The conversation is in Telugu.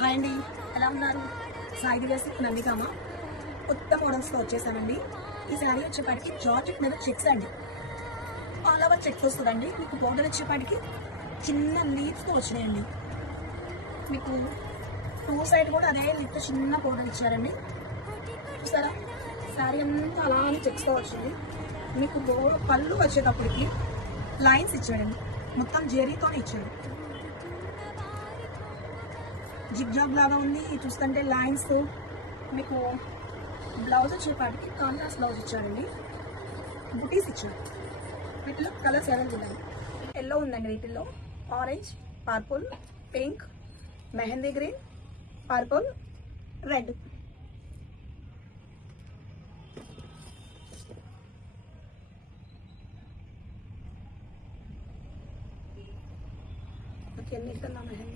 హాయ్ అండి, ఎలా ఉన్నారు? సాయి దివ్యాస్ నందిగామ కొత్త మోడల్స్తో వచ్చేసానండి. ఈ శారీ వచ్చేపాటికి జార్జెట్ మీద చెక్స్ అండి, ఆల్ ఓవర్ చెక్స్ వస్తుందండి. మీకు బోర్డర్ వచ్చేపాటికి చిన్న లీవ్స్తో వచ్చినాయండి. మీకు టూ సైడ్ కూడా అదే లీవ్తో చిన్న బోర్డర్ ఇచ్చారండి. చూసారా, శారీ అంతా అలానే చెక్స్తో వచ్చింది. మీకు పళ్ళు వచ్చేటప్పటికి లైన్స్ ఇచ్చాడండి, మొత్తం జెరీతోనే ఇచ్చాడు. జిగ్ జాగ్ లాగా ఉంది చూస్తుంటే లైన్స్. మీకు బ్లౌజ్ వచ్చేపాటికి కాంట్రాస్ట్ బ్లౌజ్ ఇచ్చాడండి, బుటీస్ ఇచ్చాడు. వీటిలో కలర్స్ ఏమైనా ఉన్నాయి. ఎల్లో ఉందండి, వీటిల్లో orange, purple, pink, mehndi green, purple, red. Okay, ఎన్ని ఇస్తున్నా మెహందీ